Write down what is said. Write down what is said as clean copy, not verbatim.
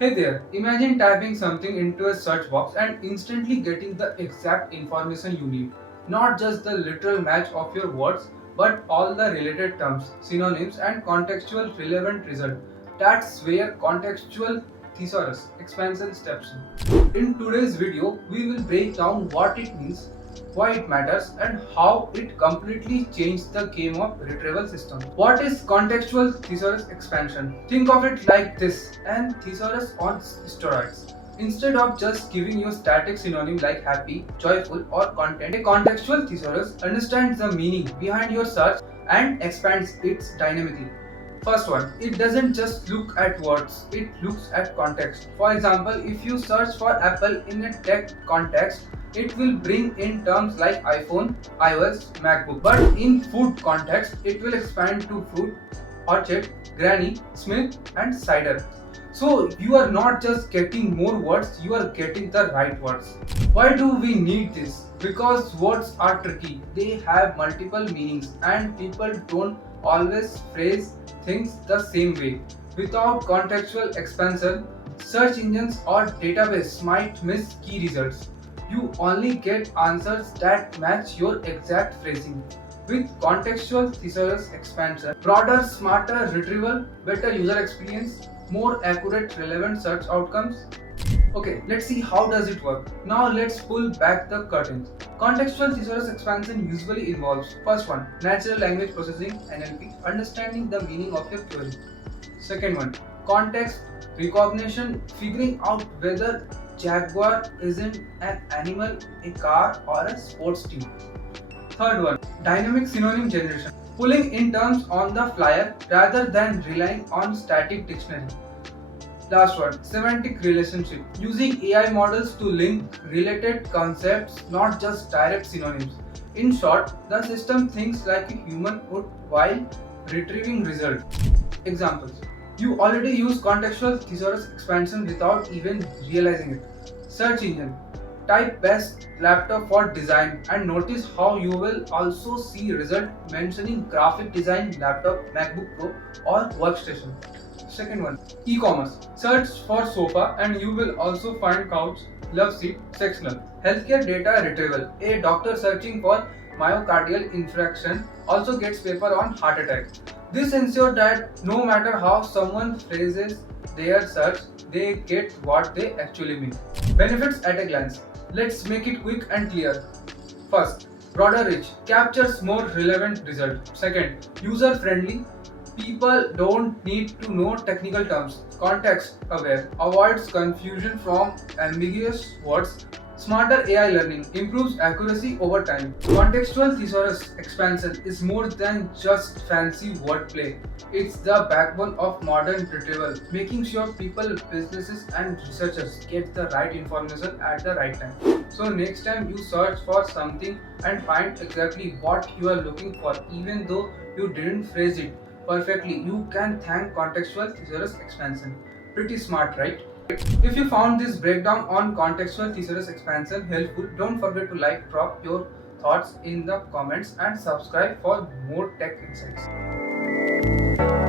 Hey there, imagine typing something into a search box and instantly getting the exact information you need. Not just the literal match of your words, but all the related terms, synonyms, and contextual relevant result. That's where contextual thesaurus expansion steps in. In today's video, we will break down what it means, why it matters, and how it completely changed the game of retrieval system. What is contextual thesaurus expansion? Think of it like this: an thesaurus on steroids. Instead of just giving you static synonym like happy, joyful, or content, a contextual thesaurus understands the meaning behind your search and expands it dynamically. First one, it doesn't just look at words, it looks at context. For example, if you search for Apple in a tech context, it will bring in terms like iPhone, iOS, MacBook. But in food context, it will expand to fruit, orchard, granny, smith, and cider. So you are not just getting more words, you are getting the right words. Why do we need this? Because words are tricky. They have multiple meanings and people don't always phrase things the same way. Without contextual expansion, search engines or database might miss key results. You only get answers that match your exact phrasing. With contextual thesaurus expansion, broader, smarter retrieval, better user experience, more accurate, relevant search outcomes. Okay, let's see how does it work. Now let's pull back the curtains. Contextual thesaurus expansion usually involves: first one, natural language processing (NLP), understanding the meaning of your query. Second one, context recognition, figuring out whether jaguar isn't an animal, a car, or a sports team. Third one, dynamic synonym generation, pulling in terms on the fly rather than relying on static dictionary. Last one, semantic relationship, using AI models to link related concepts, not just direct synonyms. In short, the system thinks like a human would while retrieving results. Examples: you already use contextual thesaurus expansion without even realizing it. Search engine, type best laptop for design and notice how you will also see result mentioning graphic design laptop, MacBook Pro, or workstation. Second one, e-commerce. Search for sofa and you will also find couch, love seat, sectional. Healthcare data retrieval. A doctor searching for myocardial infarction also gets paper on heart attack. This ensures that no matter how someone phrases their search, they get what they actually mean. Benefits at a glance. Let's make it quick and clear. First, broader reach, captures more relevant result. Second, user friendly. People don't need to know technical terms. Context aware, avoids confusion from ambiguous words. Smarter AI learning improves accuracy over time. Contextual thesaurus expansion is more than just fancy wordplay. It's the backbone of modern retrieval, making sure people, businesses, and researchers get the right information at the right time. So next time you search for something and find exactly what you are looking for, even though you didn't phrase it perfectly, you can thank contextual thesaurus expansion. Pretty smart, right? If you found this breakdown on contextual thesaurus expansion helpful, don't forget to like, drop your thoughts in the comments, and subscribe for more tech insights.